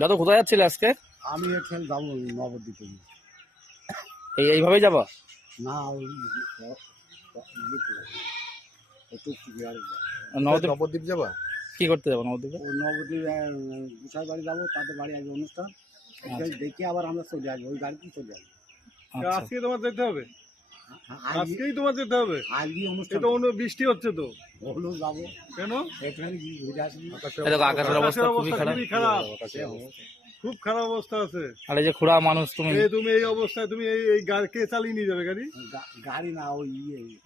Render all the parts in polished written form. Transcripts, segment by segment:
দাদু কোথায় যাচ্ছিলে আজকে? আমি এখানে যাবো নবদ্বীপে। এইভাবেই যাবো না ওই নবদ্বীপ যাবা? কি করতে যাবো নবদ্বীপে? ওই নবদ্বীপ গুছাই বাড়ি যাবো, তাদের বাড়ি আগে অনুষ্ঠান দেখে আবার আমরা চলে আসবো, ওই গাড়িতেই চলে আসবো। আজকে তোমার যেতে হবে? আজকেই তোমার যেতে হবে? আজকে অনুষ্ঠান তো অন্য বৃষ্টি হচ্ছে তো, হলো যাবো কেন? এখানে ঘুরে আসবি। আকাশের অবস্থা খুবই খারাপ, খুব খারাপ অবস্থা আছে। আর এই যে খুড়া মানুষ, তুমি তুমি এই অবস্থায় তুমি এই গাড়ি কে চালিয়ে নিয়ে যাবে? গাড়ি না, ওই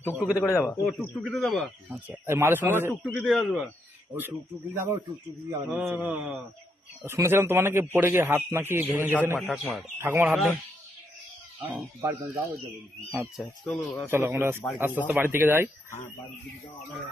টুকটুকিতে করে যাবা? ও টুকটুকিতে যাবা? আচ্ছা, এই মাঝে আমার টুকটুকিতে আসবা? ওই টুকটুকি যাবো, ওই টুকটুকি শুনেছিলাম তোমার নাকি পড়ে গিয়ে হাত নাকি ভেঙে গেছে। ঠাকুমার হাত ভেঙে? বাড়িতে যাবো। আচ্ছা চলো চলো আমরা আস্তে আস্তে বাড়ি থেকে যাই। হ্যাঁ, বাড়ির দিকে যাও আমরা।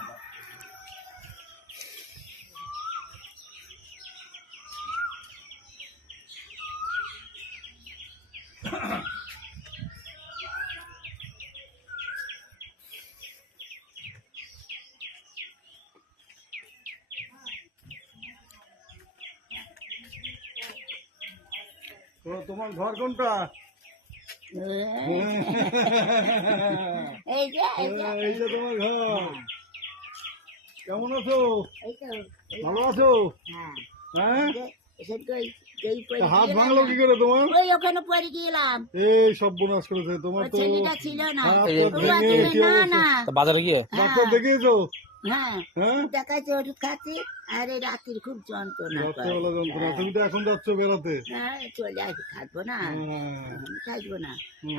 তোমার ঘর কোনটা? এই যে তোমার ঘর। কেমন আছো? ভালো আছো? হ্যাঁ, হাত ভাঙলো কি করে তোমার? ওখানে পড়ে গেলাম। এই সব বোনাস করেছে তোমার তো। ছেলেটা ছিল না। না বাজারে গিয়ে ডাক্তার দেখিয়েছো? হ্যাঁ, হ্যাঁ, দেখাচ্ছি, ওষুধ খাচ্ছি। আরে রাত্রির খুব যন্ত্রণা করে। রাত্রেবেলা যন্ত্রণা। তুমি তো এখন যাচ্ছ বেড়াতে। হ্যাঁ, চলে আসি, থাকবো না, থাকবো না।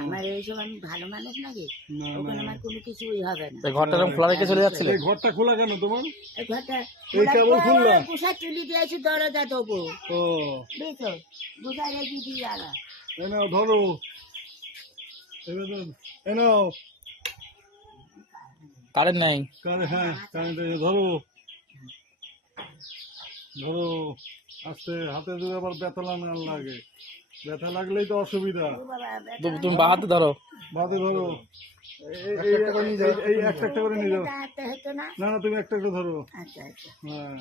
আমার এইসব, আমি ভালো মানুষ নাকি, ওখানে আমার কোনো কিছুই হবে না। ঘরটা খোলা রেখে চলে যাচ্ছিলে? এই ঘরটা খোলা কেন তোমার? এই ঘরটা এই কেবল খুললাম। পোষা চুলি দিয়েছি, দরজা দেবো, ও বুঝছো, পোষা রেখে দিয়ে আলা। এই নাও ধরো, এই নাও। কারেন্ট নাই? হ্যাঁ, ধরো ধরো আস্তে, হাতে যদি আবার ব্যথা না লাগে। ব্যথা লাগলেই তো অসুবিধা। তুমি বাহাতে ধরো, বাদে ধরো। এই একটা একটা করে নিয়ে যাও। না না, তুমি একটা একটা ধরো। হ্যাঁ,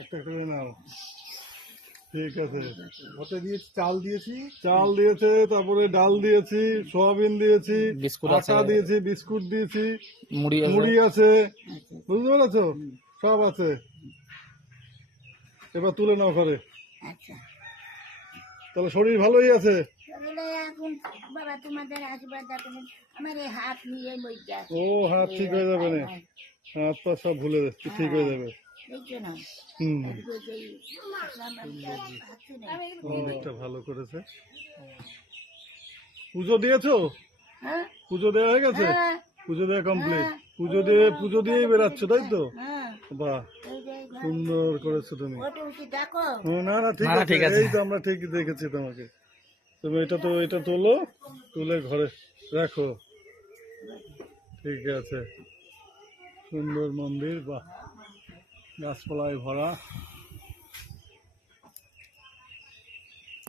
একটা একটা করে নাও। ঠিক আছে। ওতে দিয়েছি, চাল দিয়েছি, চাল দিয়েছে, তারপরে ডাল দিয়েছি, সয়াবিন দিয়েছি, বিস্কুট আটা দিয়েছি, বিস্কুট দিয়েছি, মুড়ি মুড়ি আছে, বুঝতে পেরেছো? সব আছে। এবার তুলে নাও ঘরে। তাহলে শরীর ভালোই আছে? এখন বাবা তোমাদের আশীর্বাদ দেখুন, আমার এই হাত নিয়ে মইটা। ও হাত ঠিক হয়ে যাবে না, হাত পা সব ভুলে যাচ্ছে, ঠিক হয়ে যাবে। মন্দিরটা ভালো করেছে। পুজো দিয়েছো? পুজো দেওয়া হয়ে গেছে? পুজো দেওয়া কমপ্লিট? পুজো দিয়েই বেড়াচ্ছ, তাই তো? বাহ, সুন্দর করেছো তুমি। না না, ঠিক আছে, এই তো আমরা ঠিক দেখেছি তোমাকে। তুমি এটা তোলো, তুলে ঘরে রাখো। ঠিক আছে, সুন্দর মন্দির, বাহ, গাছপালায় ভরা।